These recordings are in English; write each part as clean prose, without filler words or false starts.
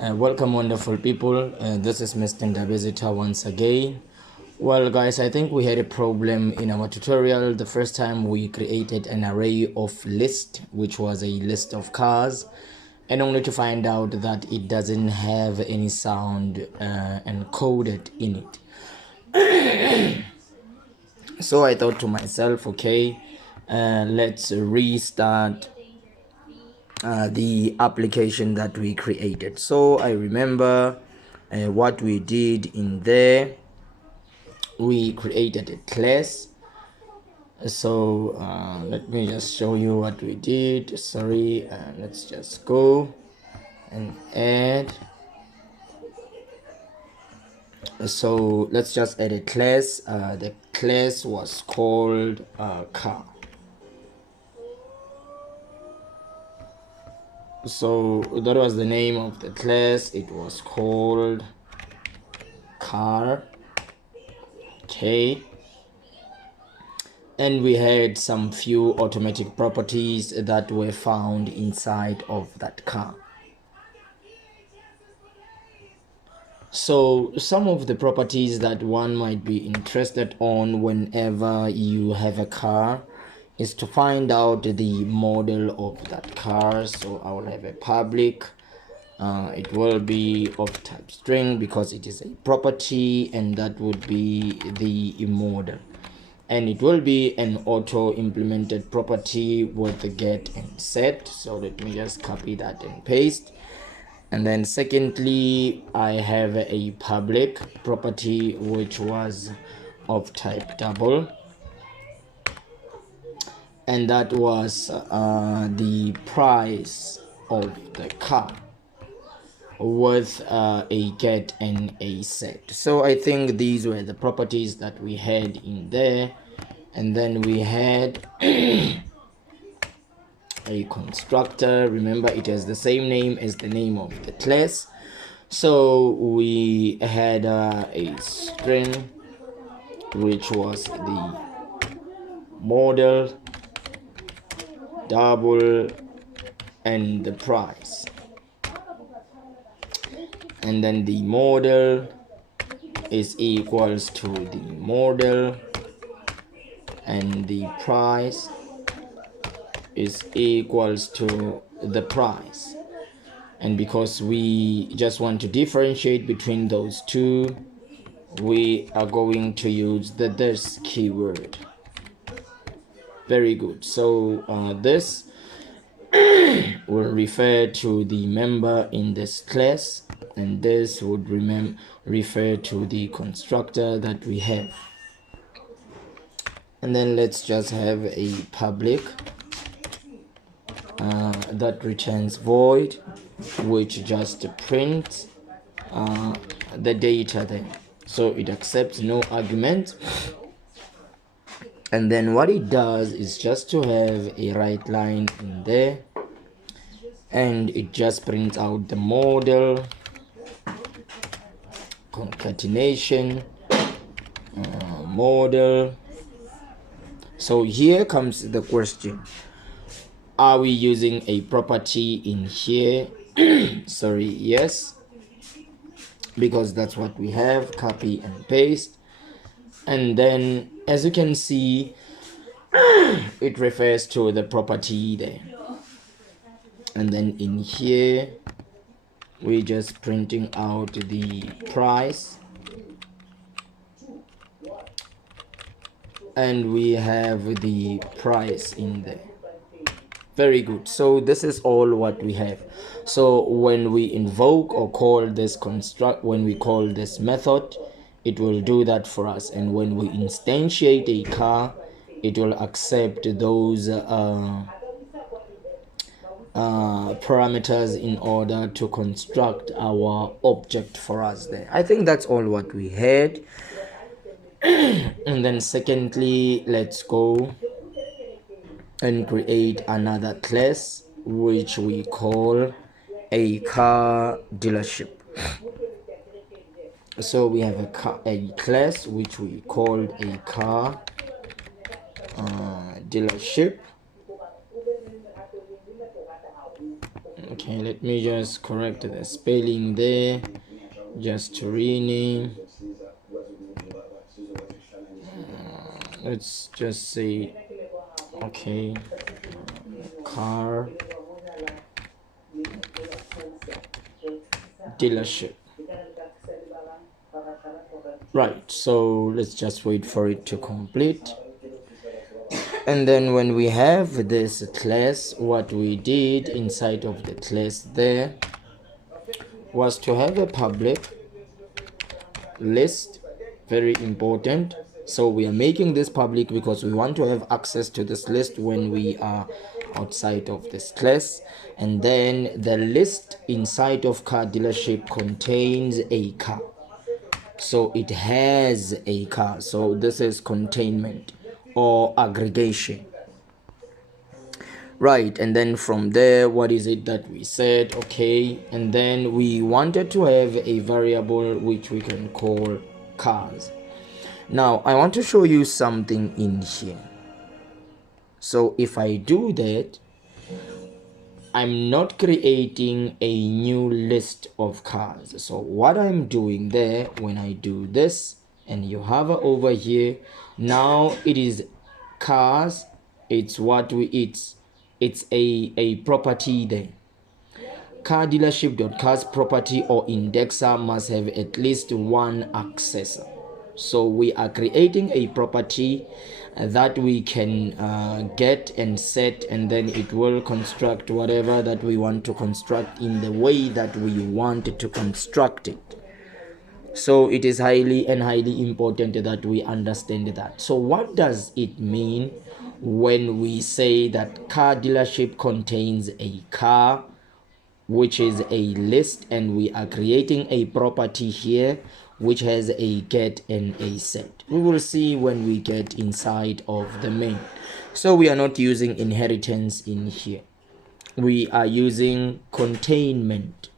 Welcome, wonderful people. This is Mr. Ndabezita once again. Well, guys, I think we had a problem in our tutorial. The first time we created an array of list, which was a list of cars, and only to find out that it doesn't have any sound encoded in it. So I thought to myself, okay, let's restart the application that we created. So I remember what we did in there. We created a class. So let me just show you what we did. Sorry, let's just go and add. So let's just add a class. The class was called car. So that was the name of the class. It was called car. Okay, and we had some few automatic properties that were found inside of that car. So some of the properties that one might be interested on whenever you have a car is to find out the model of that car. So I will have a public. It will be of type string because it is a property, and that would be the model. And it will be an auto implemented property with the get and set. So let me just copy that and paste. And then secondly, I have a public property which was of type double, and that was the price of the car with a get and a set. So I think these were the properties that we had in there. And then we had a constructor. Remember, it has the same name as the name of the class. So we had a string which was the model, double, and the price. And then the model is equals to the model, and the price is equals to the price. And because we just want to differentiate between those two, we are going to use the this keyword. Very good. So this will refer to the member in this class, and this would refer to the constructor that we have. And then let's just have a public that returns void, which just prints the data there. So it accepts no argument, and then what it does is just to have a right line in there, and it just prints out the model concatenation model. So here comes the question: are we using a property in here? Sorry, yes, because that's what we have. Copy and paste. And then as you can see, it refers to the property there. And then in here we're just printing out the price, and we have the price in there. Very good. So this is all what we have. So when we invoke or call this construct, when we call this method, it will do that for us. And when we instantiate a car, it will accept those parameters in order to construct our object for us there. I think that's all what we had. And then secondly, let's go and create another class which we call a car dealership. So we have a class which we called a car dealership. Okay, let me just correct the spelling there, just to rename. Let's just say, okay, car dealership. Right, so let's just wait for it to complete. And then when we have this class, what we did inside of the class there was to have a public list, very important. So we are making this public because we want to have access to this list when we are outside of this class. And then the list inside of car dealership contains a car, so it has a car. So this is containment or aggregation. Right, and then from there, what is it that we said? Okay, and then we wanted to have a variable which we can call cars. Now I want to show you something in here. So if I do that, I'm not creating a new list of cars. So what I'm doing there, when I do this and you hover over here, now it is cars. It's what it's a property there. Car dealership.cars property or indexer must have at least one accessor. So we are creating a property that we can get and set, and then it will construct whatever that we want to construct in the way that we want to construct it. So it is highly important that we understand that. So what does it mean when we say that car dealership contains a car, which is a list, and we are creating a property here which has a get and a set? We will see when we get inside of the main. So we are not using inheritance in here, we are using containment.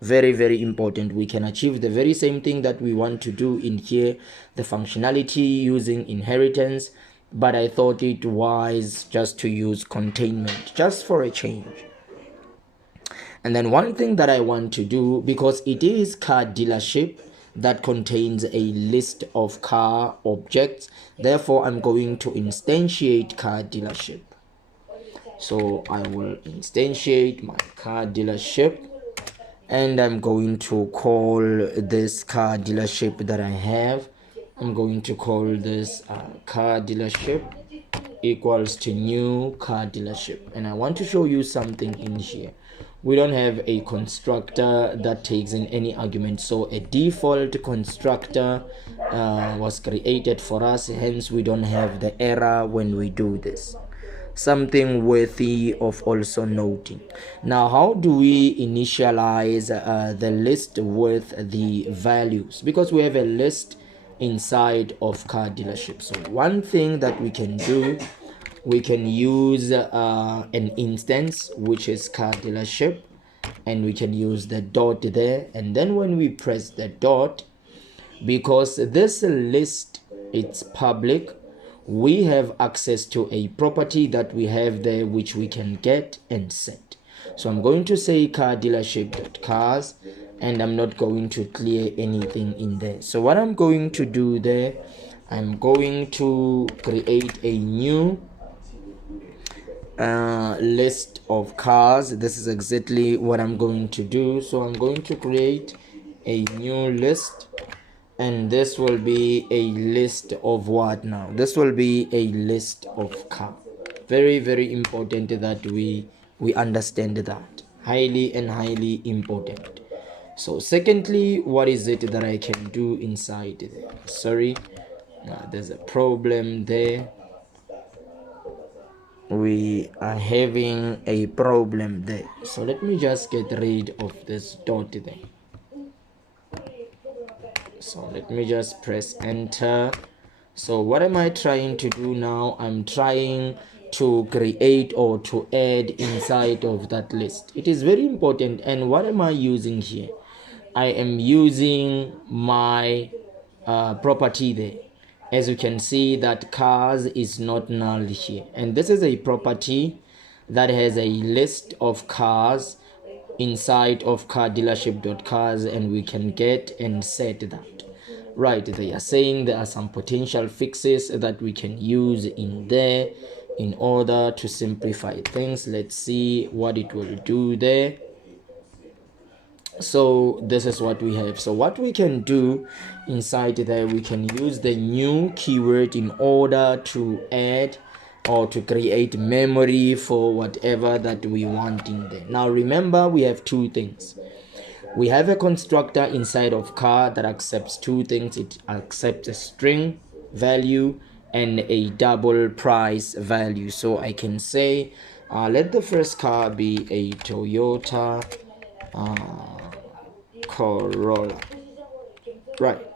Very important. We can achieve the very same thing that we want to do in here, the functionality using inheritance, but I thought it wise just to use containment just for a change. And then one thing that I want to do, because it is car dealership that contains a list of car objects, therefore I'm going to instantiate car dealership. So I will instantiate my car dealership, and I'm going to call this car dealership that I have, I'm going to call this car dealership equals to new car dealership. And I want to show you something in here. We don't have a constructor that takes in any argument, so a default constructor was created for us, hence we don't have the error when we do this. Something worthy of also noting. Now, how do we initialize the list with the values? Because we have a list inside of car dealership. So one thing that we can do, we can use an instance which is car dealership, and we can use the dot there, and then when we press the dot, because this list it's public, we have access to a property that we have there which we can get and set. So I'm going to say car dealership.cars, and I'm not going to clear anything in there. So what I'm going to do there, I'm going to create a new list of cars. This is exactly what I'm going to do. So I'm going to create a new list, and this will be a list of what now? This will be a list of car. Very important that we understand that. Highly important. So secondly, what is it that I can do inside there? Sorry, there's a problem there. We are having a problem there. So let me just get rid of this dot there. So let me just press enter. So what am I trying to do now? I'm trying to create or to add inside of that list. It is very important. And what am I using here? I am using my property there. As you can see, that cars is not null here, and this is a property that has a list of cars inside of car dealership.cars, and we can get and set that. Right, they are saying there are some potential fixes that we can use in there in order to simplify things. Let's see what it will do there. So this is what we have. So what we can do inside there, we can use the new keyword in order to add or to create memory for whatever that we want in there. Now remember, we have two things. We have a constructor inside of car that accepts two things. It accepts a string value and a double price value. So I can say let the first car be a Toyota Corolla, right?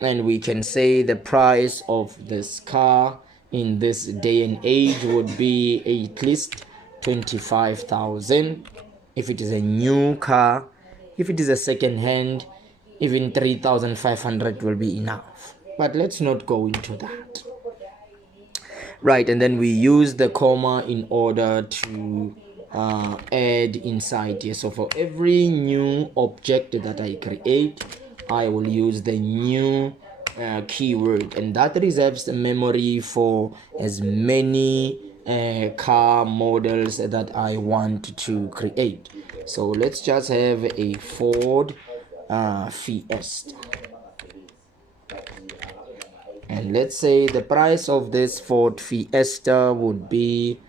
And we can say the price of this car in this day and age would be at least 25,000 if it is a new car. If it is a second hand, even 3,500 will be enough, but let's not go into that. Right, and then we use the comma in order to add inside here. So for every new object that I create, I will use the new keyword, and that reserves the memory for as many car models that I want to create. So let's just have a Ford Fiesta, and let's say the price of this Ford Fiesta would be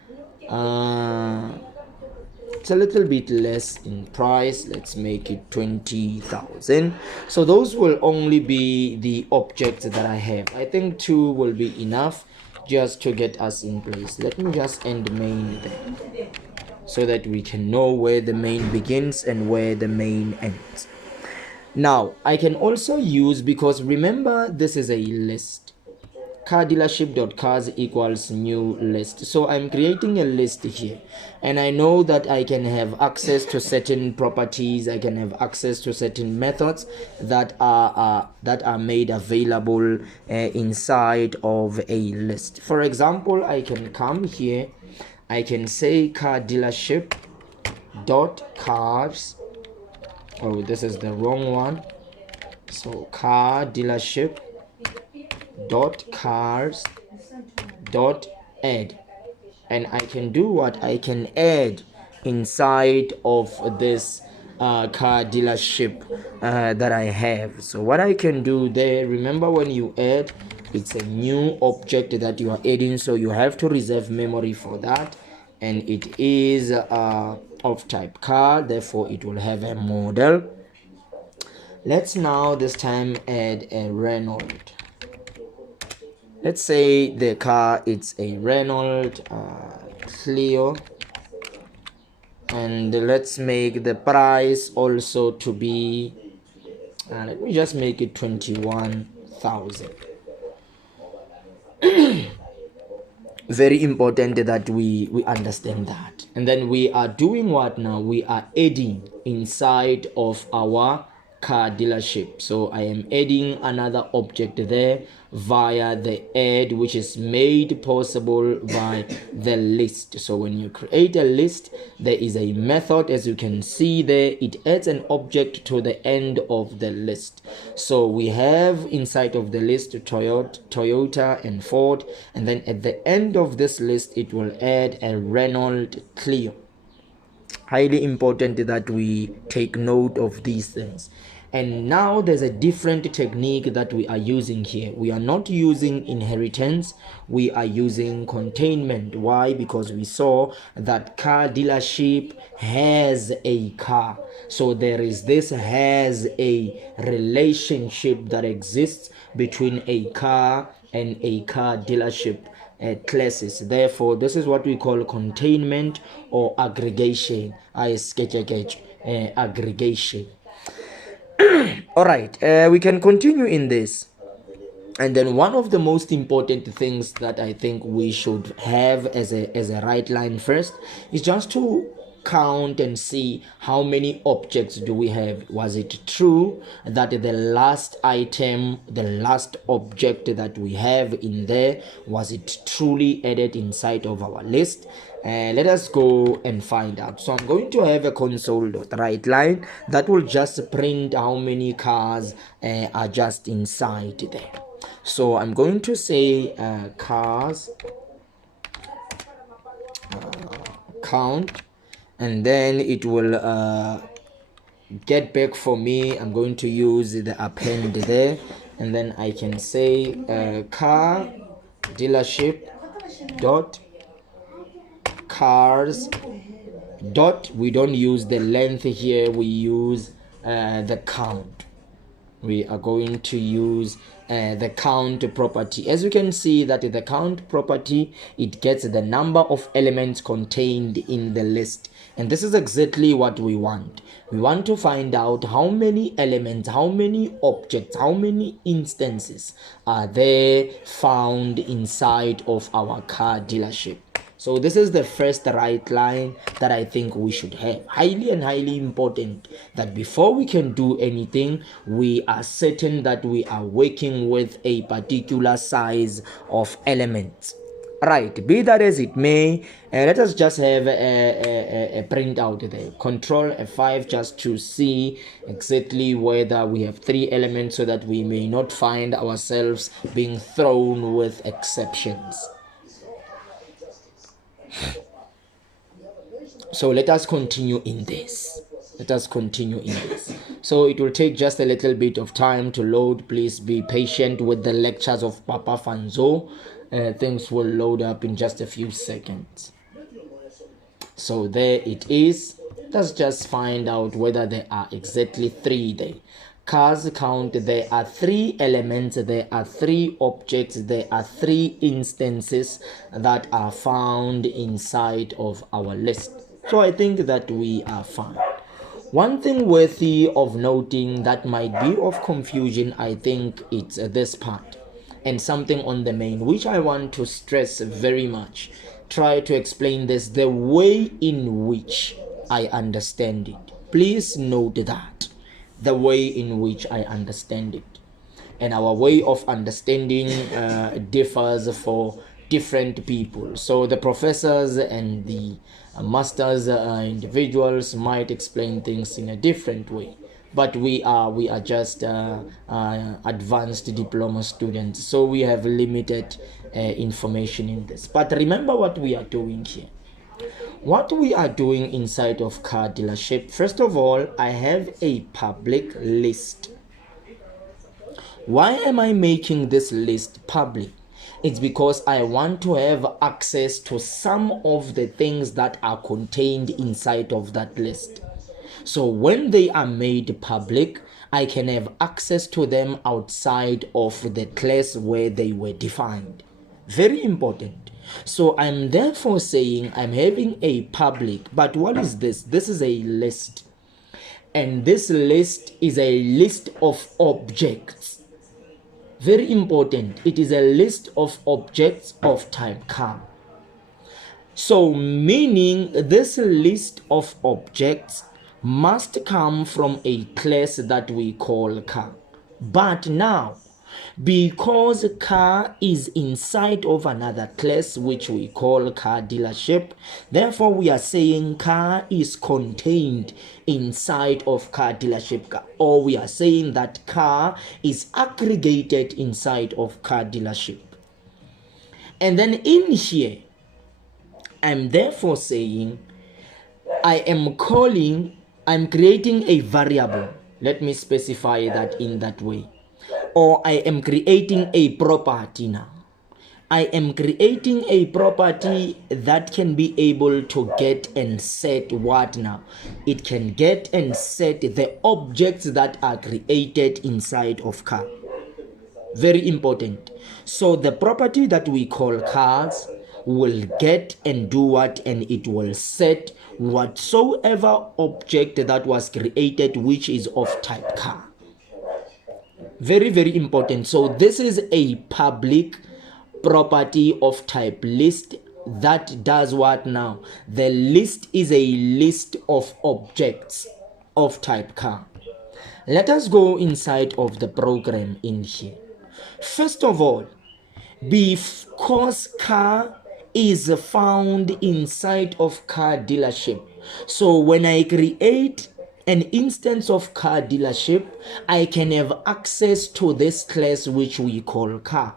it's a little bit less in price. Let's make it 20,000. So those will only be the objects that I have. I think 2 will be enough just to get us in place. Let me just end main there so that we can know where the main begins and where the main ends. Now I can also use, because remember this is a list, car dealership.cars equals new list. So I'm creating a list here, and I know that I can have access to certain properties, I can have access to certain methods that are made available inside of a list. For example, I can come here, I can say car dealership dot cars. Oh, this is the wrong one. So car dealership dot cars dot add, and I can do what I can add inside of this car dealership that I have. So what I can do there, remember when you add, it's a new object that you are adding, so you have to reserve memory for that, and it is of type car, therefore it will have a model. Let's now this time add a Renault. Let's say the car, it's a Renault Clio, and let's make the price also to be let me just make it 21,000. Very important that we understand that. And then we are doing what now? We are adding inside of our car dealership. So I am adding another object there via the add, which is made possible by the list. So when you create a list, there is a method, as you can see there, it adds an object to the end of the list. So we have inside of the list Toyota and Ford, and then at the end of this list it will add a Renault Clio. Highly important that we take note of these things. And now there's a different technique that we are using here. We are not using inheritance, we are using containment. Why? Because we saw that car dealership has a car, so there is this has a relationship that exists between a car and a car dealership classes. Therefore, this is what we call containment or aggregation. Aggregation. All right, we can continue in this. And then one of the most important things that I think we should have as a right line first is just to count and see how many objects do we have. Was it true that the last item, the last object that we have in there, was it truly added inside of our list? Let us go and find out. So I'm going to have a console.writeLine that will just print how many cars are just inside there. So I'm going to say cars count, and then it will get back for me. I'm going to use the append there, and then I can say car dealership dot cars dot, we don't use the length here, we use the count. We are going to use the count property. As you can see that the count property, it gets the number of elements contained in the list, and this is exactly what we want. We want to find out how many elements, how many objects, how many instances are there found inside of our car dealership. So this is the first writeLine that I think we should have. Highly and highly important that before we can do anything, we are certain that we are working with a particular size of elements. Right, be that as it may, let us just have a printout there. Control F5 just to see exactly whether we have 3 elements, so that we may not find ourselves being thrown with exceptions. So let us continue in this. So it will take just a little bit of time to load. Please be patient with the lectures of Papa Fanzo. Things will load up in just a few seconds. So there it is. Let's just find out whether there are exactly 3 there. Cars count, there are 3 elements, there are 3 objects, there are 3 instances that are found inside of our list. So I think that we are fine. One thing worthy of noting that might be of confusion, I think it's this part, and something on the main which I want to stress very much. Try to explain this the way in which I understand it. Please note that the way in which I understand it, and our way of understanding differs for different people. So the professors and the masters individuals might explain things in a different way, but we are just advanced diploma students, so we have limited information in this. But remember what we are doing here. What we are doing inside of car dealership, first of all, I have a public list. Why am I making this list public? It's because I want to have access to some of the things that are contained inside of that list. So when they are made public, I can have access to them outside of the class where they were defined. Very important. So I'm therefore saying I'm having a public, but what is this? This is a list. And this list is a list of objects. Very important. It is a list of objects of type car. So meaning this list of objects must come from a class that we call car. But now, because car is inside of another class which we call car dealership, therefore we are saying car is contained inside of car dealership, or we are saying that car is aggregated inside of car dealership. And then in here, I'm therefore saying I'm creating a variable. Let me specify that in that way. Or I am creating a property now. I am creating a property that can be able to get and set what now? It can get and set the objects that are created inside of car. Very important. So the property that we call cars will get and do what, and it will set whatsoever object that was created which is of type car. Very, very important. So this is a public property of type list that does what now? The list is a list of objects of type car. Let us go inside of the program in here. First of all, because car is found inside of car dealership. So when I create an instance of car dealership, I can have access to this class which we call car,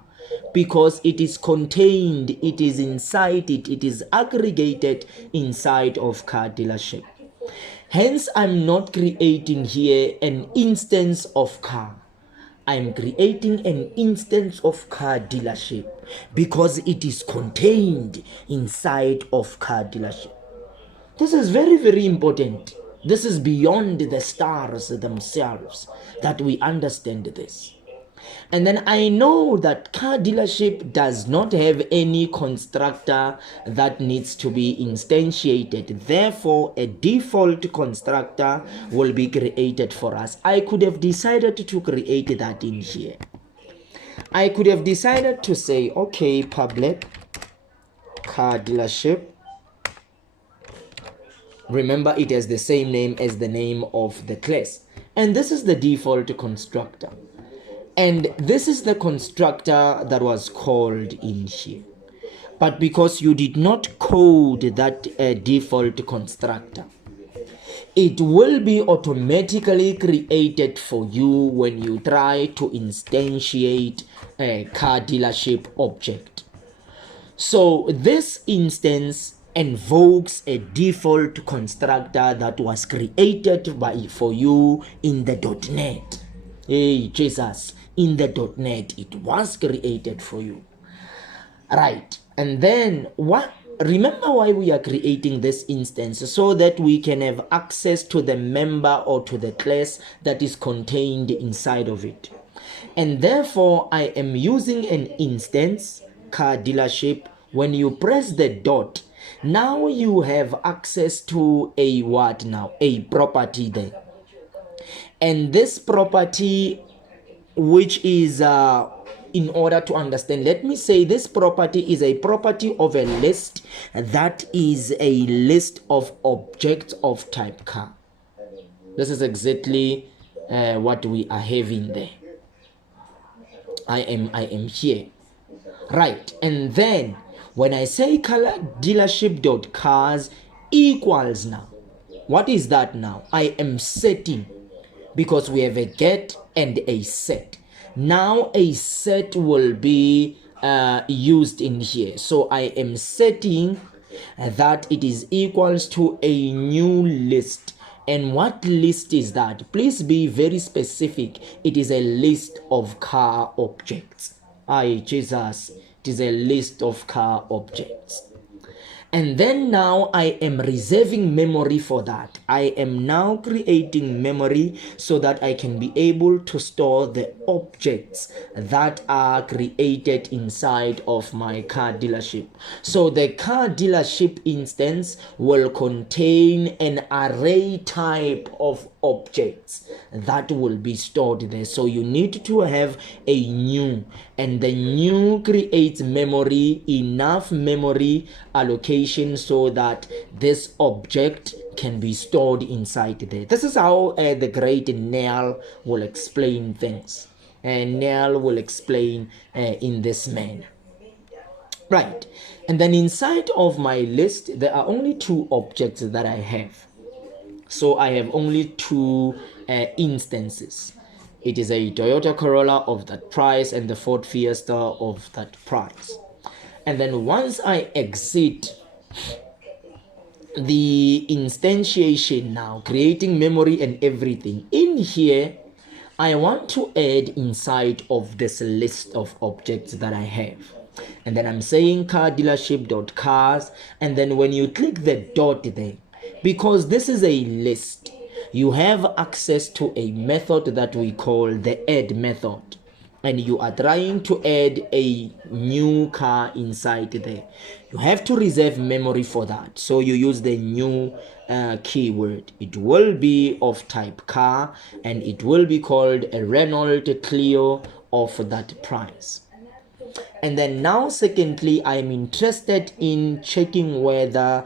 because it is contained, it is inside it is aggregated inside of car dealership. Hence, I'm not creating here an instance of car. I'm creating an instance of car dealership because it is contained inside of car dealership. This is very, very important. This is beyond the stars themselves that we understand this. And then I know that car dealership does not have any constructor that needs to be instantiated. Therefore, a default constructor will be created for us. I could have decided to create that in here. I could have decided to say, okay, public car dealership. Remember, it has the same name as the name of the class. And this is the default constructor. And this is the constructor that was called in here. But because you did not code that default constructor, it will be automatically created for you when you try to instantiate a car dealership object. So this instance invokes a default constructor that was created for you in the .NET. Hey, Jesus, in the .NET, it was created for you. Right, and then remember why we are creating this instance, so that we can have access to the member or to the class that is contained inside of it. And therefore, I am using an instance, car dealership. When you press the dot, now you have access to a what now? A property there. And this property, which is in order to understand, let me say this property is a property of a list that is a list of objects of type car. This is exactly what we are having there. I am here, right? And then when I say color dealership.cars equals, now what is that? Now I am setting, because we have a get and a set. Now a set will be used in here. So I am setting that it is equals to a new list. And what list is that? Please be very specific. It is a list of car objects. Aye, Jesus, it is a list of car objects. And then now I am reserving memory for that. I am now creating memory so that I can be able to store the objects that are created inside of my car dealership. So the car dealership instance will contain an array type of objects that will be stored there. So you need to have a new, and the new creates memory, enough memory allocation so that this object can be stored inside there. This is how the great Nell will explain things, and Nell will explain in this manner. Right, and then inside of my list there are only two objects that I have. So I have only two instances. It is a Toyota Corolla of that price and the Ford Fiesta of that price. And then once I exit the instantiation, now creating memory and everything in here, I want to add inside of this list of objects that I have. And then I'm saying car dealership.cars, and then when you click the dot there, because this is a list, you have access to a method that we call the add method, and you are trying to add a new car inside there. You have to reserve memory for that, so you use the new keyword. It will be of type car, and it will be called a Renault Clio of that price. And then now secondly, I'm interested in checking whether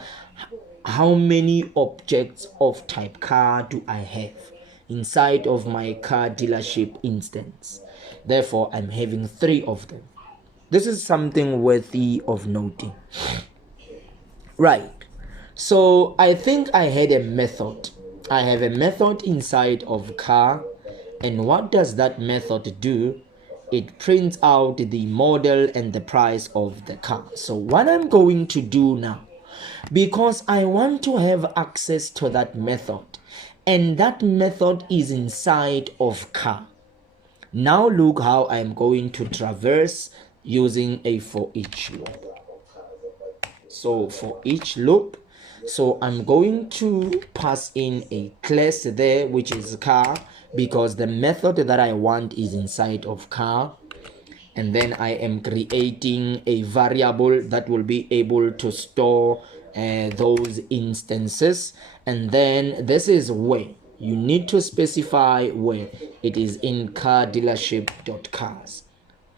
how many objects of type car do I have inside of my car dealership instance. Therefore, I'm having 3 of them. This is something worthy of noting. Right. So I think I had a method. I have a method inside of car. And what does that method do? It prints out the model and the price of the car. So what I'm going to do now, because I want to have access to that method, and that method is inside of car. Now look how I'm going to traverse using a for each loop. So for each loop, so I'm going to pass in a class there, which is car, because the method that I want is inside of car. And then I am creating a variable that will be able to store those instances. And then this is where you need to specify where it is in car dealership.cars.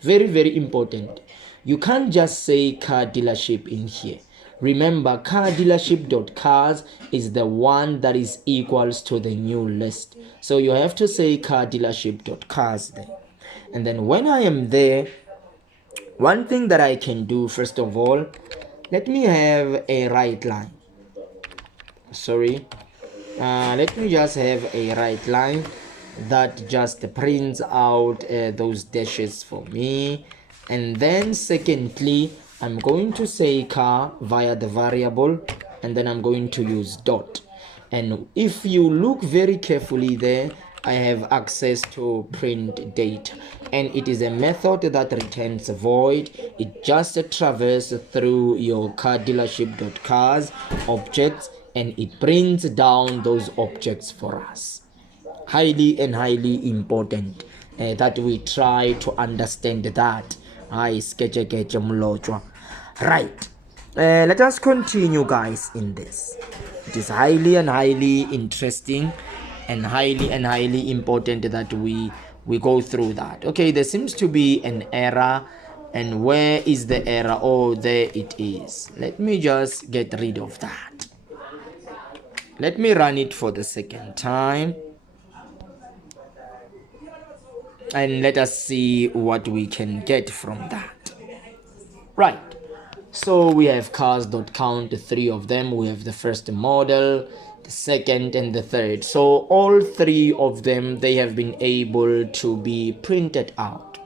Very, very important. You can't just say car dealership in here. Remember, car dealership.cars is the one that is equals to the new list. So you have to say car dealership.cars there. And then when I am there, one thing that I can do, first of all, let me have a right line. Let me just have a right line that just prints out those dashes for me. And then secondly, I'm going to say car via the variable, and then I'm going to use dot. And if you look very carefully there, I have access to print data, and it is a method that returns void. It just traverses through your car dealership.cars objects, and it prints down those objects for us. Highly and highly important that we try to understand that. Right. Let us continue, guys, in this. It is highly and highly interesting and highly important that we go through that. Okay, there seems to be an error. And where is the error? Oh, there it is. Let me just get rid of that. Let me run it for the second time. And let us see what we can get from that. Right. So we have cars.count, 3 of them. We have the first model, the second, and the third. So all 3 of them, they have been able to be printed out.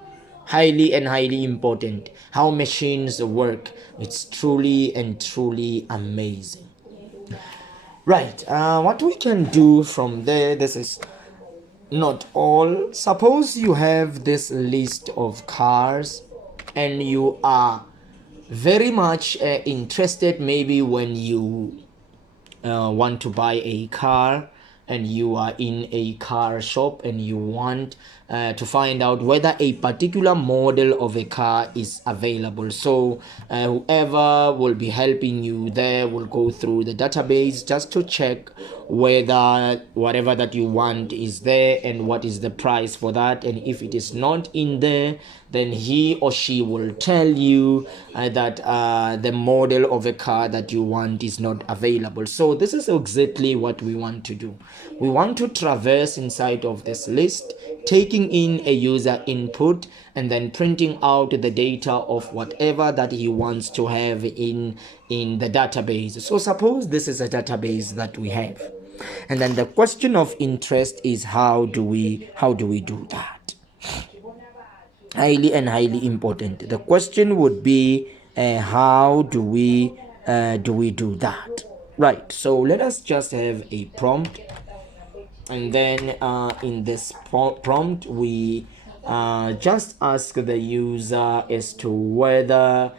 Highly and highly important. How machines work. It's truly and truly amazing. Right. What we can do from there, this is not all. Suppose you have this list of cars and you are very much interested, maybe when you want to buy a car and you are in a car shop and you want to find out whether a particular model of a car is available. So whoever will be helping you there will go through the database just to check whether whatever that you want is there and what is the price for that. And if it is not in there, then he or she will tell you that the model of a car that you want is not available. So this is exactly what we want to do. We want to traverse inside of this list, taking in a user input and then printing out the data of whatever that he wants to have in the database. So suppose this is a database that we have, and then the question of interest is how do we do that? Highly and highly important. The question would be how do we do that? Right. So let us just have a prompt, and then in this prompt we just ask the user as to whether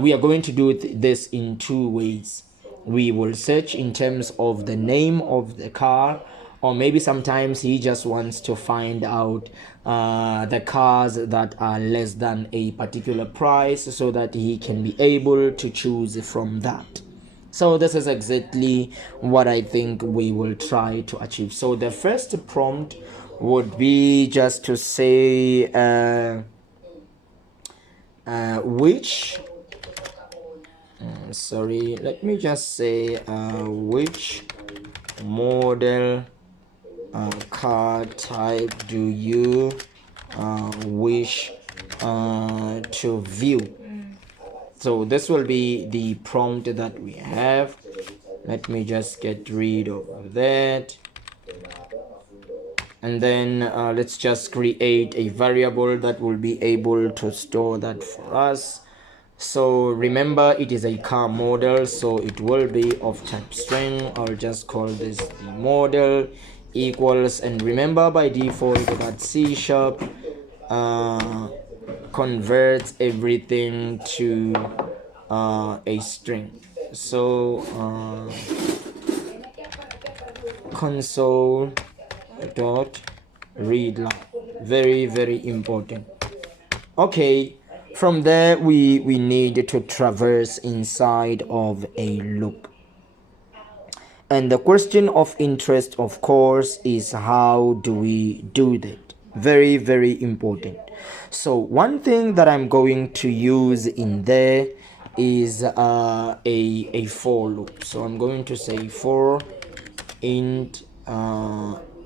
we are going to do this in 2 ways. We will search in terms of the name of the car, or maybe sometimes he just wants to find out the cars that are less than a particular price so that he can be able to choose from that. So this is exactly what I think we will try to achieve. So the first prompt would be just to say which let me just say which model car type do you wish to view. So this will be the prompt that we have. Let me just get rid of that. And then let's just create a variable that will be able to store that for us. So remember, it is a car model, so it will be of type string. I'll just call this the model equals, and remember by default that C# converts everything to a string. So console dot read line, very important. Okay, from there we need to traverse inside of a loop, and the question of interest, of course, is how do we do that? Very important. So one thing that I'm going to use in there is a for loop. So I'm going to say for int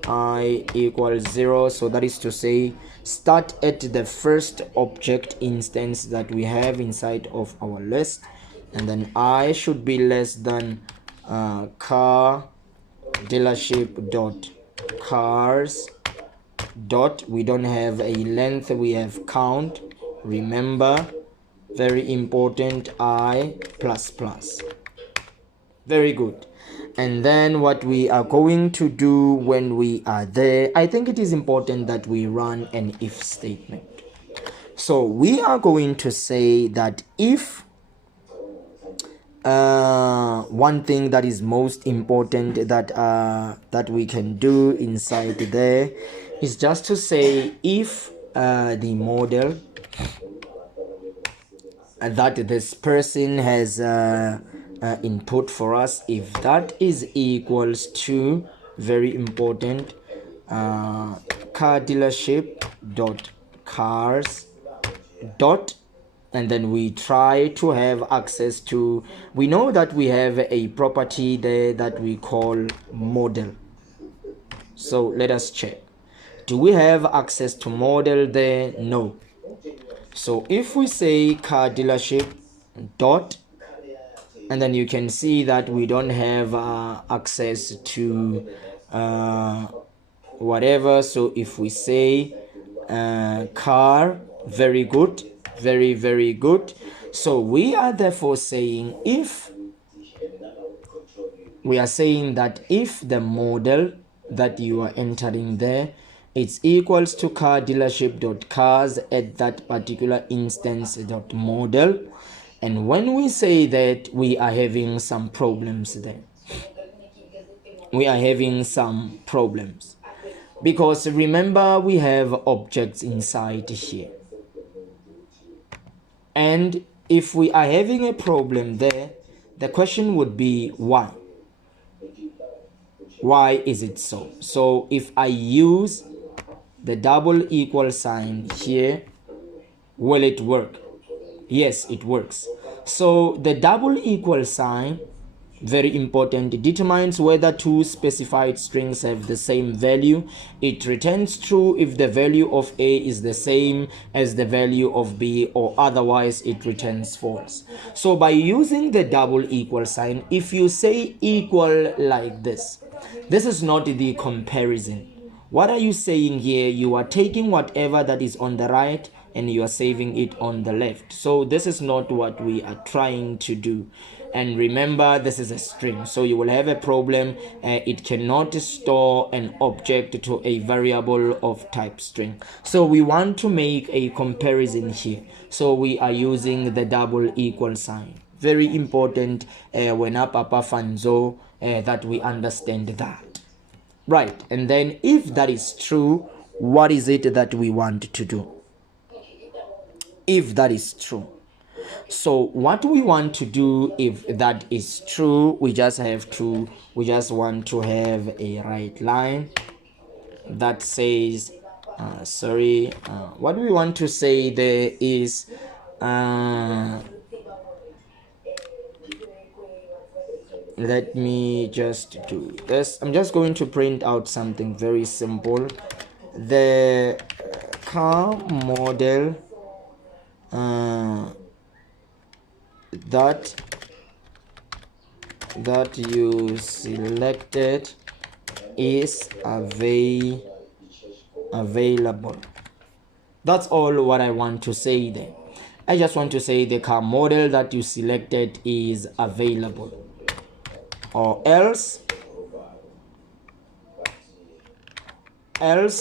I equals 0. So that is to say, start at the first object instance that we have inside of our list, and then I should be less than car dealership dot cars dot, we don't have a length, we have count. Remember, very important, I plus plus. Very good. And then what we are going to do when we are there, I think it is important that we run an if statement. So we are going to say that if one thing that is most important that we can do inside there is just to say if the model that this person has input for us, if that is equals to, very important, car dealership dot cars dot, and then we try to have access to, we know that we have a property there that we call model. So let us check, do we have access to model there? No. So if we say car dealership dot, and then you can see that we don't have access to whatever. So if we say car, very good, very good. So we are therefore saying if we are saying that if the model that you are entering there, it's equals to car dealership dot cars at that particular instance dot model. And when we say that, we are having some problems there. We are having some problems because remember, we have objects inside here, and if we are having a problem there, the question would be why is it so? So if I use the double equal sign here, will it work? Yes, it works. So the double equal sign, very important, determines whether two specified strings have the same value. It returns true if the value of A is the same as the value of B, or otherwise it returns false. So by using the double equal sign, if you say equal like this is not the comparison. What are you saying here? You are taking whatever that is on the right and you are saving it on the left. So this is not what we are trying to do. And remember, this is a string, so you will have a problem. It cannot store an object to a variable of type string. So we want to make a comparison here, so we are using the double equal sign. Very important when Papa Fanzo that we understand that. Right, and then if that is true, what is it that we want to do? If that is true, so what we want to do, if that is true, we just want to have a right line that says what we want to say there is let me just do this. I'm just going to print out something very simple. The car model that you selected is available. That's all what I want to say there. I just want to say the car model that you selected is available, or else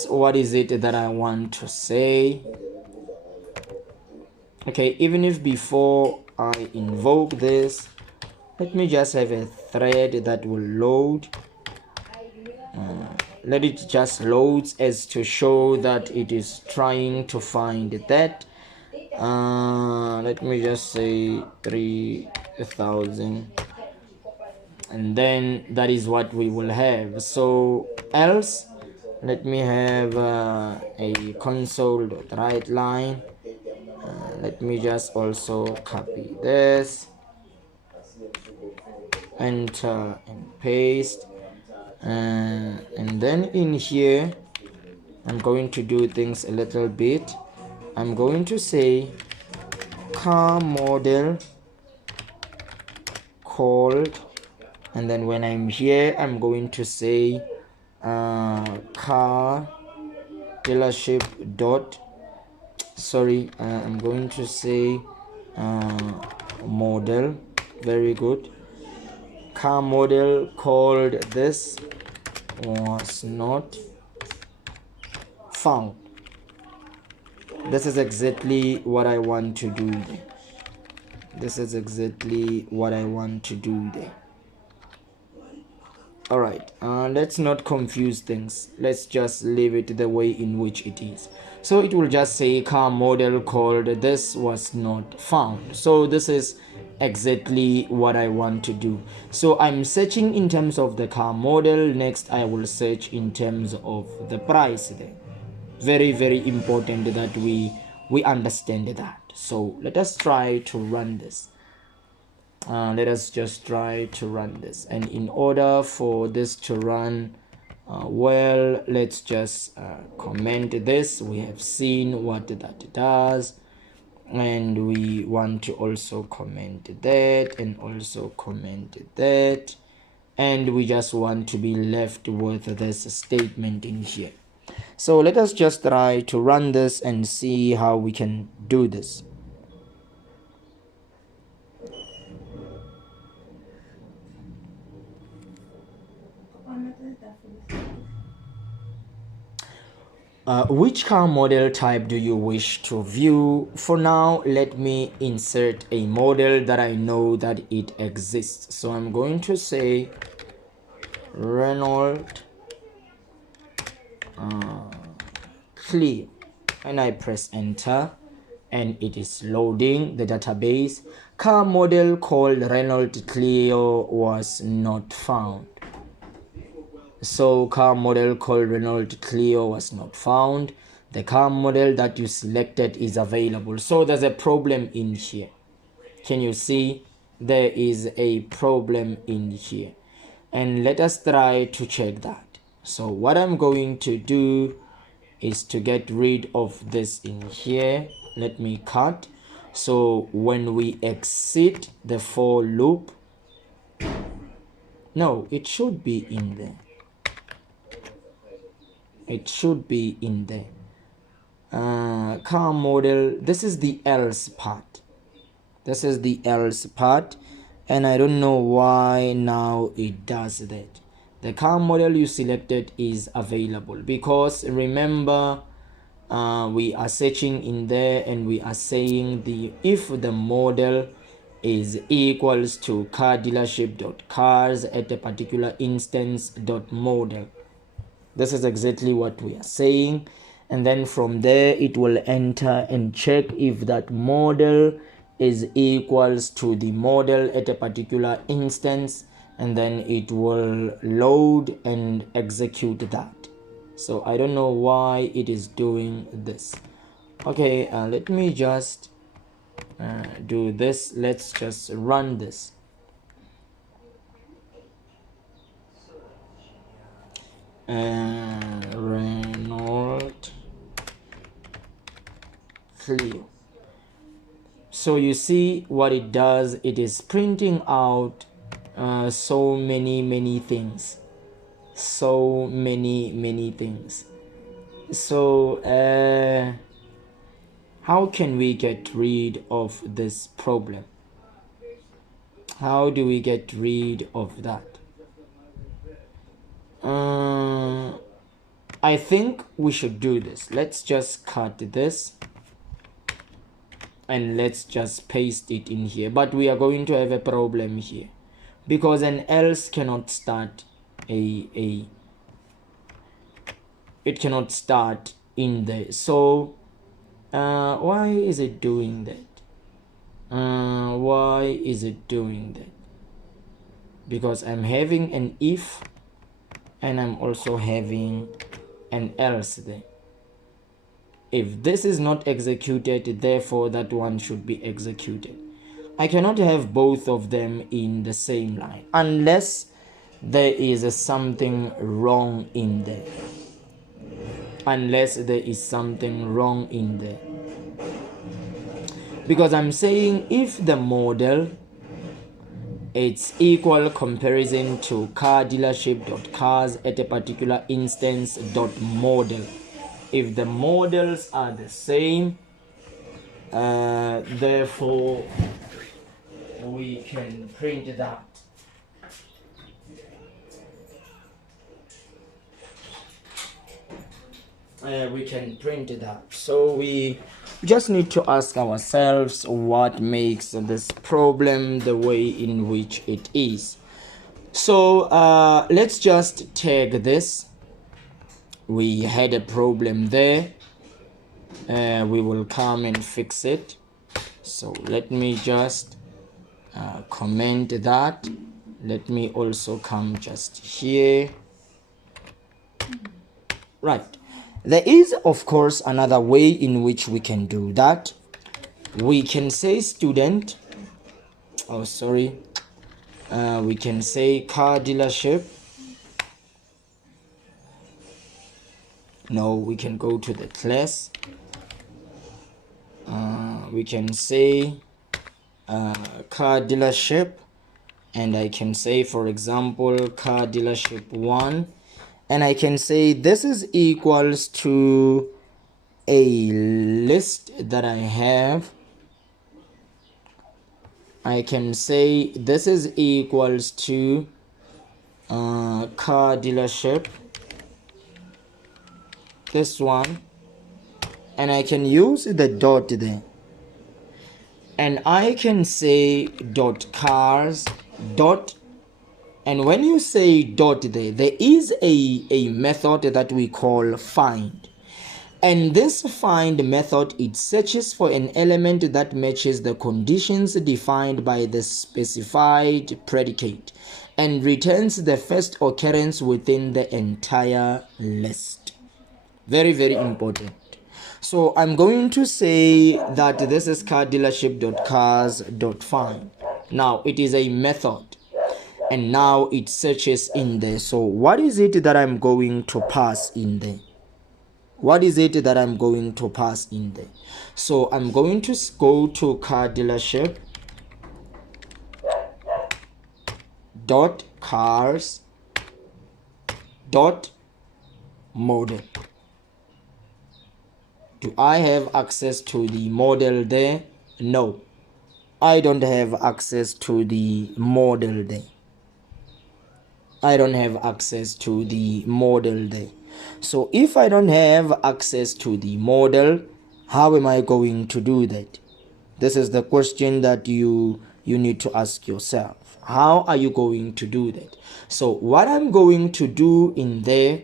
what is it that I want to say? Okay, even if before I invoke this, let me just have a thread that will load. Let it just load as to show that it is trying to find that. Let me just say 3000, and then that is what we will have. So else, let me have a console.write line. Let me just also copy this, enter and paste, and then in here I'm going to do things a little bit. I'm going to say car model called, and then when I'm here I'm going to say car dealership dot, I'm going to say model. Very good. Car model called this was not found. This is exactly what I want to do there. This is exactly what I want to do there. All right, let's not confuse things. Let's just leave it the way in which it is. So it will just say car model called this was not found. So this is exactly what I want to do. So I'm searching in terms of the car model. Next I will search in terms of the price there. Very, very important that we understand that. So let us try to run this. Let us just try to run this, and in order for this to run well, let's just comment this. We have seen what that does, and we want to also comment that and also comment that, and we just want to be left with this statement in here. So let us just try to run this and see how we can do this. Which car model type do you wish to view? For now, let me insert a model that I know that it exists. So I'm going to say Renault Clio, and I press enter, and it is loading the database. Car model called Renault Clio was not found. So car model called Renault Clio was not found. The car model that you selected is available. So there's a problem in here. Can you see? There is a problem in here. And let us try to check that. So what I'm going to do is to get rid of this in here. Let me cut. So when we exit the for loop, no, it should be in there. It should be in there. Car model, this is the else part. This is the else part, and I don't know why now it does that. The car model you selected is available, because remember we are searching in there and we are saying if the model is equals to car dealership dot cars at a particular instance dot model. This is exactly what we are saying, and then from there it will enter and check if that model is equals to the model at a particular instance, and then it will load and execute that. So I don't know why it is doing this. Okay, let me just do this. Let's just run this. Renault Clio. So you see what it does, it is printing out so many things, so many things. So how can we get rid of this problem? How do we get rid of that? I think we should do this. Let's just cut this and let's just paste it in here. But we are going to have a problem here because an else cannot start it cannot start in there. So why is it doing that? Why is it doing that? Because I'm having an if and I'm also having an else there. If this is not executed, therefore that one should be executed. I cannot have both of them in the same line unless there is something wrong in there. Unless there is something wrong in there. Because I'm saying if the model it's equal comparison to car dealership dot cars at a particular instance dot model. If the models are the same, therefore we can print that. We can print that. So we just need to ask ourselves what makes this problem the way in which it is. So let's just tag this. We had a problem there. We will come and fix it. So let me just comment that. Let me also come just here. Right. There is, of course, another way in which we can do that. We can say student. Oh, sorry. We can say car dealership. No, we can go to the class. We can say car dealership. And I can say, for example, car dealership 1. And I can say this is equals to a list that I have. I can say this is equals to car dealership, this one, and I can use the dot there, and I can say dot cars dot, and when you say dot there is a method that we call find. And this find method, it searches for an element that matches the conditions defined by the specified predicate and returns the first occurrence within the entire list. Very important. So I'm going to say that this is car dealership.cars.find. Now it is a method and now it searches in there. So what is it that I'm going to pass in there? What is it that I'm going to pass in there? So I'm going to go to car dealership dot cars dot model. Do I have access to the model there? No, I don't have access to the model there. I don't have access to the model there. So if I don't have access to the model, how am I going to do that? This is the question that you need to ask yourself. How are you going to do that? So what I'm going to do in there,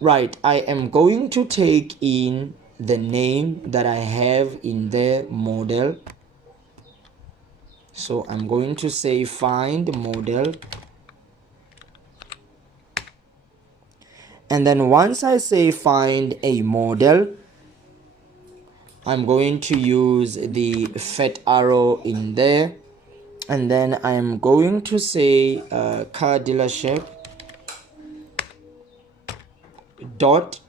right, I am going to take in the name that I have in the model. So I'm going to say find model. And then once I say find a model, I'm going to use the fat arrow in there. And then I'm going to say car dealership dot,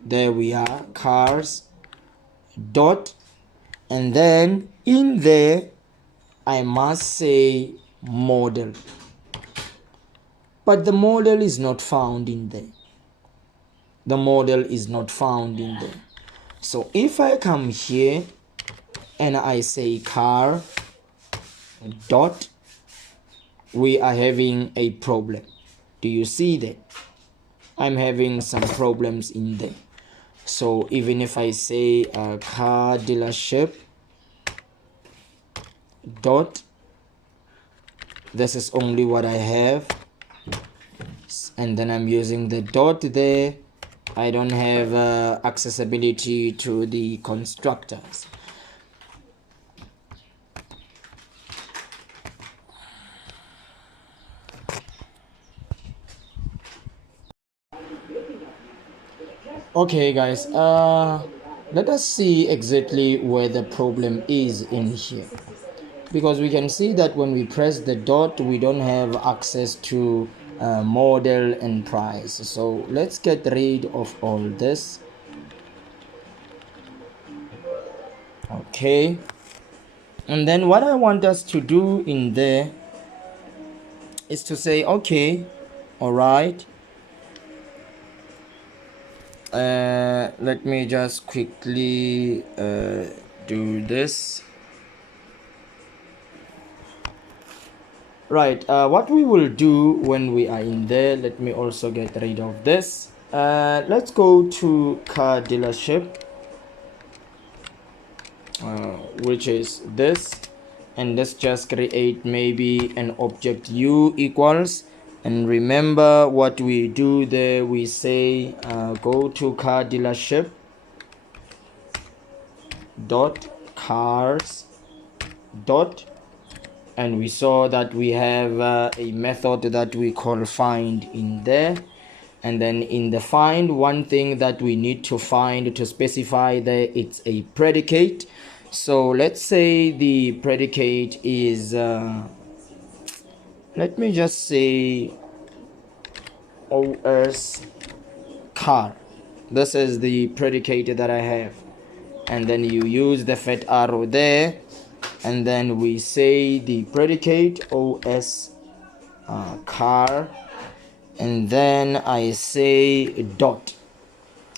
there we are, cars dot, and then in there I must say model, but the model is not found in there. The model is not found in there. So if I come here and I say car dot, we are having a problem. Do you see that? I'm having some problems in there. So even if I say car dealership dot, this is only what I have, and then I'm using the dot there. I don't have accessibility to the constructors. Okay guys, let us see exactly where the problem is in here, because we can see that when we press the dot we don't have access to model and price. So let's get rid of all this. Okay, and then what I want us to do in there is to say, okay, all right, let me just quickly do this. Right, what we will do when we are in there, let me also get rid of this. Let's go to car dealership, which is this, and let's just create maybe an object u equals, and remember what we do there, we say go to car dealership dot cars dot, and we saw that we have a method that we call find in there. And then in the find, one thing that we need to find to specify there, it's a predicate. So let's say the predicate is let me just say OS car. This is the predicate that I have, and then you use the fat arrow there, and then we say the predicate OS car, and then I say dot,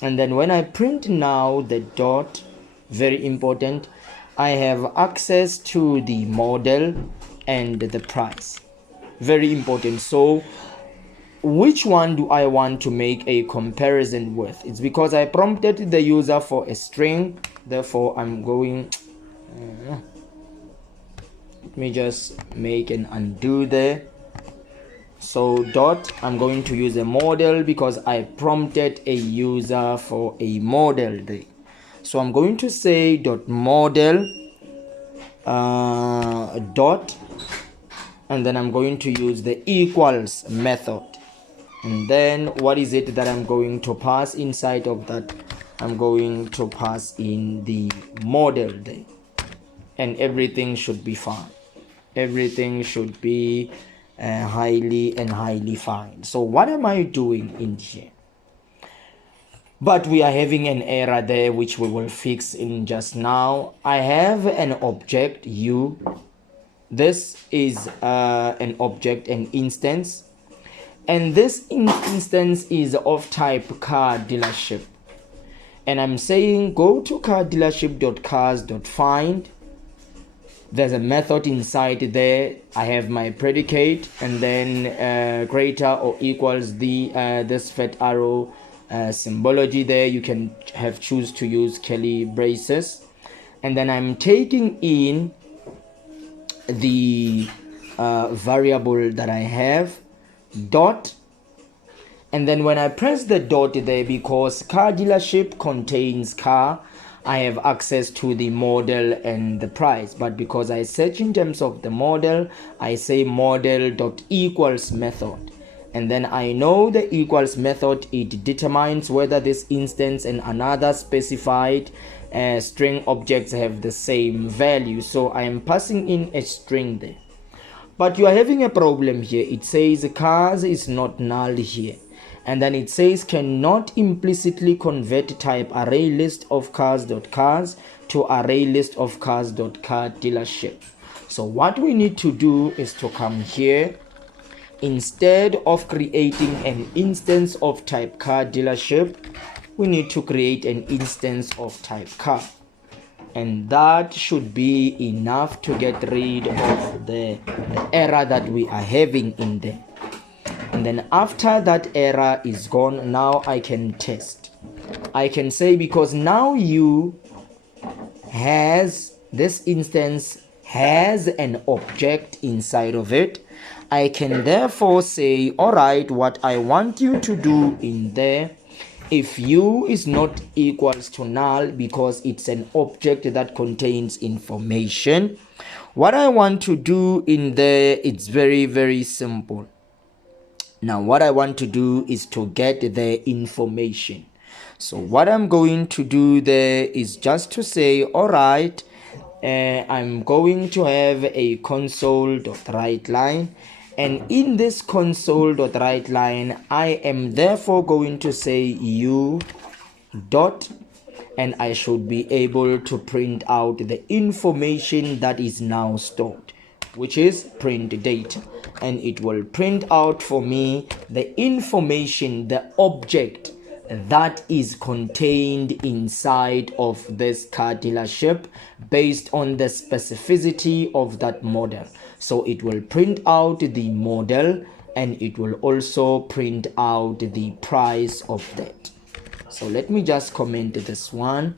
and then when I print now the dot, very important, I have access to the model and the price, very important. So which one do I want to make a comparison with? It's because I prompted the user for a string, therefore I'm going let me just make an undo there. So dot, I'm going to use a model because I prompted a user for a model there. So I'm going to say dot model dot, and then I'm going to use the equals method, and then what is it that I'm going to pass inside of that? I'm going to pass in the model there, and everything should be fine. Everything should be highly fine. So what am I doing in here? But we are having an error there, which we will fix in just now. I have an object u. This is an object, an instance, and this instance is of type car dealership, and I'm saying go to car dealership.cars.find. There's a method inside there. I have my predicate, and then greater or equals the this fat arrow symbology there. You can have choose to use curly braces, and then I'm taking in the variable that I have dot, and then when I press the dot there, because car dealership contains car, I have access to the model and the price. But because I search in terms of the model, I say model dot equals method, and then I know the equals method, it determines whether this instance and another specified string objects have the same value. So I am passing in a string there. But you are having a problem here. It says cars is not null here, And then it says cannot implicitly convert type array list of cars.cars to array list of cars.car dealership. So what we need to do is to come here. Instead of creating an instance of type car dealership, we need to create an instance of type car. And that should be enough to get rid of the error that we are having in there. And then after that error is gone, now I can test. I can say, because now this instance has an object inside of it, I can therefore say, all right, what I want you to do in there, if u is not equals to null, because it's an object that contains information, what I want to do in there, it's very, very simple. Now what I want to do is to get the information. So what I'm going to do there is just to say, all right, I'm going to have a console.writeLine, and in this console.writeLine I am therefore going to say u dot, and I should be able to print out the information that is now stored, which is print data, and it will print out for me the information, the object that is contained inside of this car dealership based on the specificity of that model. So it will print out the model, and it will also print out the price of that. So let me just comment this one,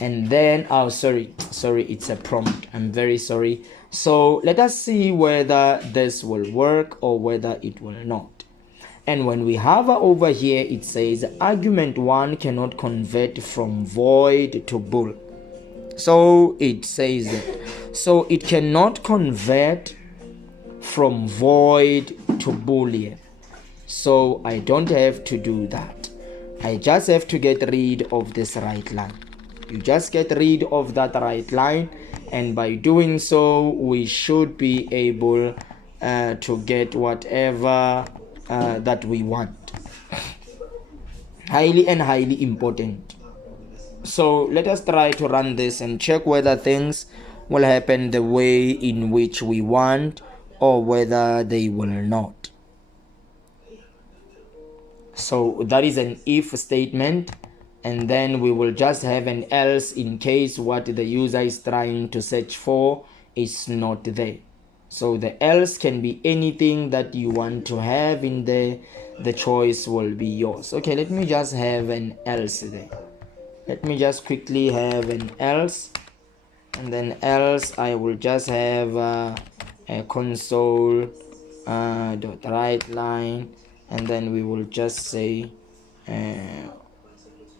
and then sorry, it's a prompt, I'm very sorry. So let us see whether this will work or whether it will not. And when we hover over here, it says argument 1 cannot convert from void to bool. So it says that, so it cannot convert from void to boolean. So I don't have to do that. I just have to get rid of this right line. You just get rid of that right line, and by doing so we should be able to get whatever that we want. Highly and highly important. So let us try to run this and check whether things will happen the way in which we want or whether they will not. So that is an if statement, and then we will just have an else in case what the user is trying to search for is not there. So the else can be anything that you want to have in there. The choice will be yours. Okay, let me just have an else there. Let me just quickly have an else, and then else I will just have a console dot write line, and then we will just say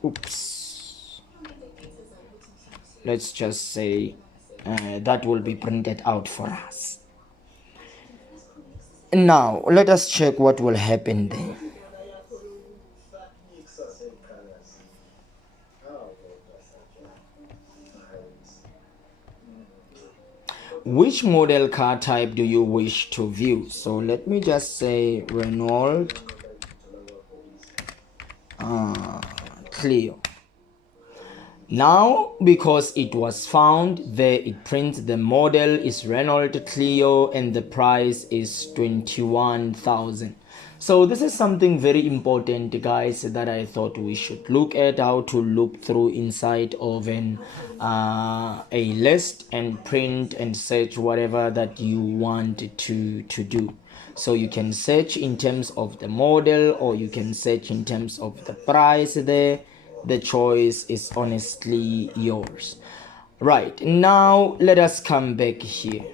oops, let's just say that will be printed out for us. Now let us check what will happen there. Which model car type do you wish to view? So let me just say Renault Clio. Now because it was found there, it prints the model is Renault Clio and the price is 21,000. So this is something very important, guys, that I thought we should look at, how to look through inside of a list and print and search whatever that you want to do. So you can search in terms of the model, or you can search in terms of the price there. The choice is honestly yours. Right, now let us come back here.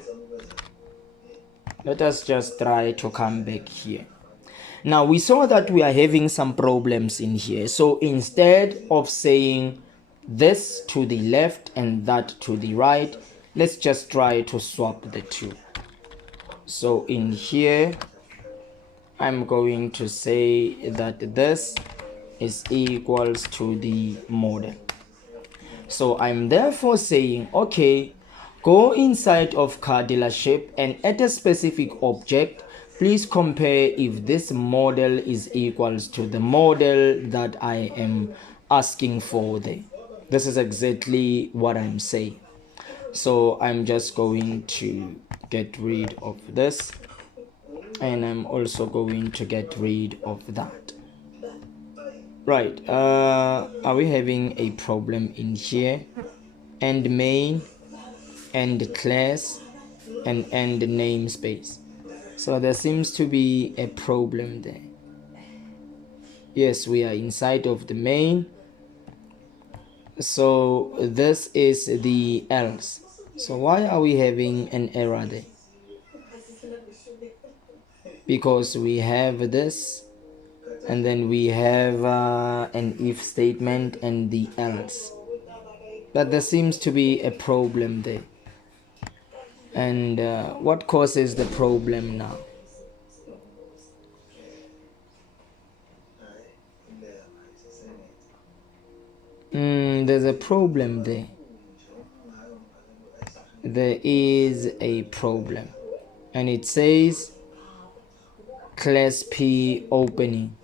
Let us just try to come back here. Now we saw that we are having some problems in here. So instead of saying this to the left and that to the right, let's just try to swap the two. So in here I'm going to say that this is equals to the model. So I'm therefore saying, okay, go inside of car dealership and add a specific object Please compare if this model is equals to the model that I am asking for there. This is exactly what I'm saying. So I'm just going to get rid of this, and I'm also going to get rid of that. Right, are we having a problem in here? And main, and class, and namespace. So there seems to be a problem there. Yes, we are inside of the main. So this is the else. So why are we having an error there? Because we have this, and then we have an if statement and the else. But there seems to be a problem there. And what causes the problem now? There's a problem there. There is a problem, and it says class P opening.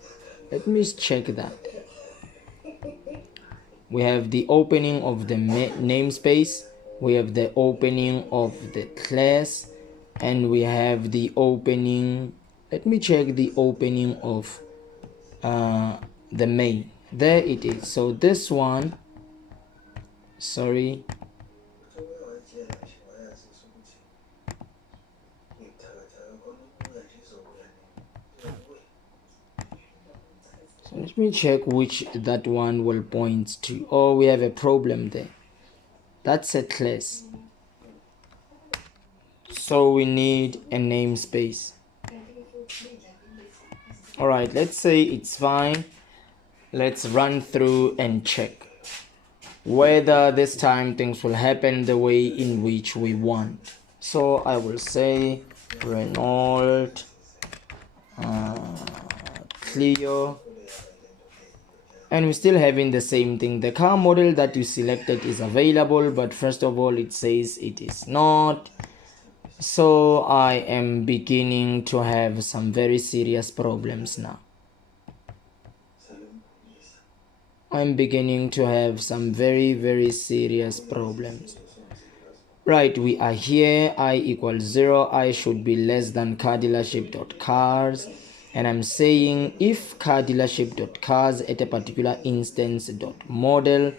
Let me check that. We have the opening of the namespace, we have the opening of the class, and we have the opening. Let me check the opening of the main. There it is. So this one, sorry, so let me check which that one will point to. Oh, we have a problem there. That's a class, so we need a namespace. All right, let's say it's fine. Let's run through and check whether this time things will happen the way in which we want. So I will say Renault Clio, and we're still having the same thing. The car model that you selected is available, but first of all it says it is not. So I am beginning to have some very serious problems now. I'm beginning to have some very serious problems. Right, we are here. I equals 0. I should be less than car dealership.cars, and I'm saying if car dealership.cars at a particular instance dot model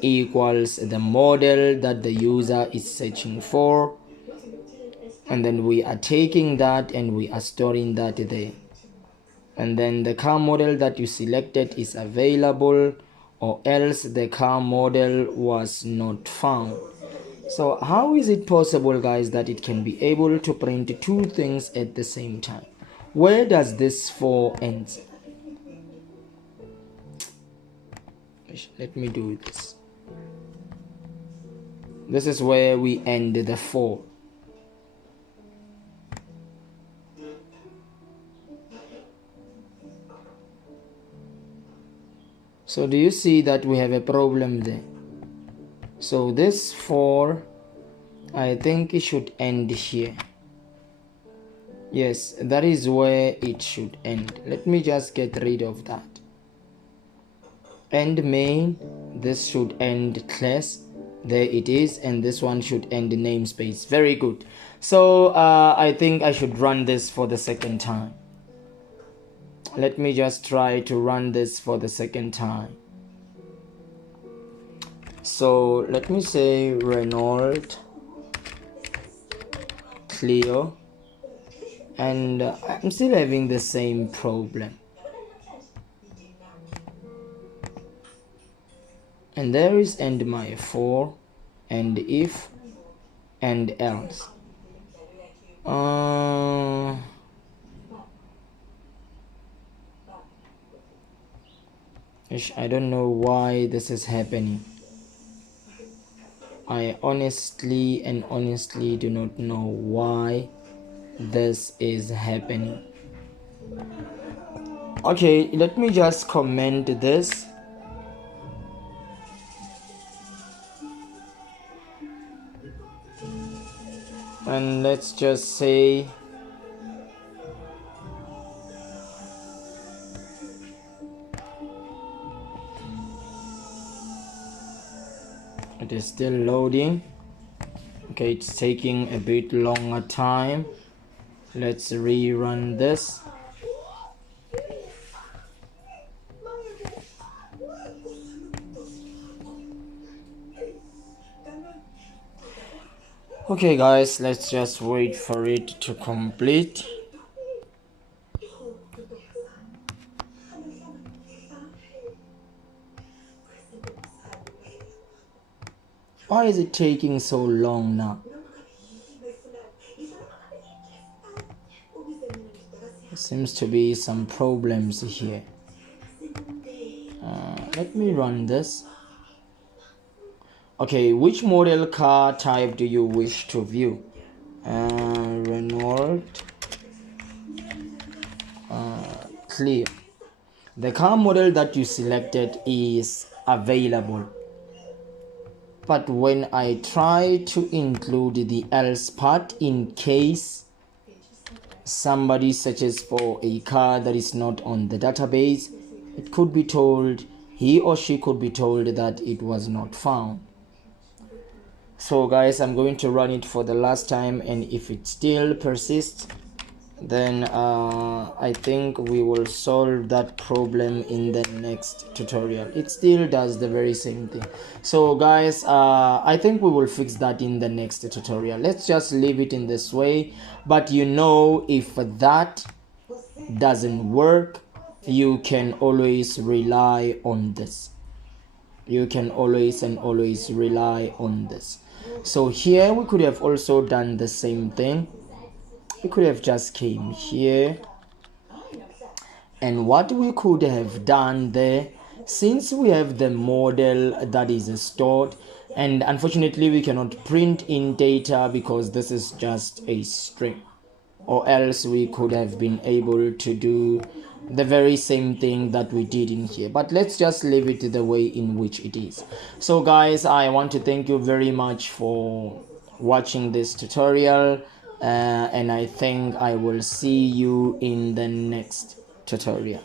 equals the model that the user is searching for, and then we are taking that and we are storing that there. And then the car model that you selected is available, or else the car model was not found. So how is it possible, guys, that it can be able to print two things at the same time? Where does this for end? Let me do this. This is where we end the for. So do you see that we have a problem there? So this for, I think it should end here. Yes, that is where it should end. Let me just get rid of that. End main, this should end class. There it is, and this one should end namespace. Very good. So I think I should run this for the second time. Let me just try to run this for the second time. So let me say Renault Clio, and I'm still having the same problem. And there is end my for, and if, and else. I don't know why this is happening. I honestly do not know why this is happening. Okay, let me just comment this. And let's just say It is still loading. Okay, it's taking a bit longer time. Let's rerun this. Okay guys, let's just wait for it to complete. Why is it taking so long now? There seems to be some problems here. Let me run this. Okay, which model car type do you wish to view? Renault Clio. The car model that you selected is available, but when I try to include the else part in case somebody searches for a car that is not on the database, it could be told, he or she could be told that it was not found. So guys, I'm going to run it for the last time, and if it still persists, then I think we will solve that problem in the next tutorial. It still does the very same thing. So guys, I think we will fix that in the next tutorial. Let's just leave it in this way. But you know, if that doesn't work, you can always rely on this. You can always rely on this. So here we could have also done the same thing. We could have just came here, and what we could have done there, since we have the model that is stored, and unfortunately we cannot print in data because this is just a string, or else we could have been able to do the very same thing that we did in here. But let's just leave it the way in which it is. So guys, I want to thank you very much for watching this tutorial, and I think I will see you in the next tutorial.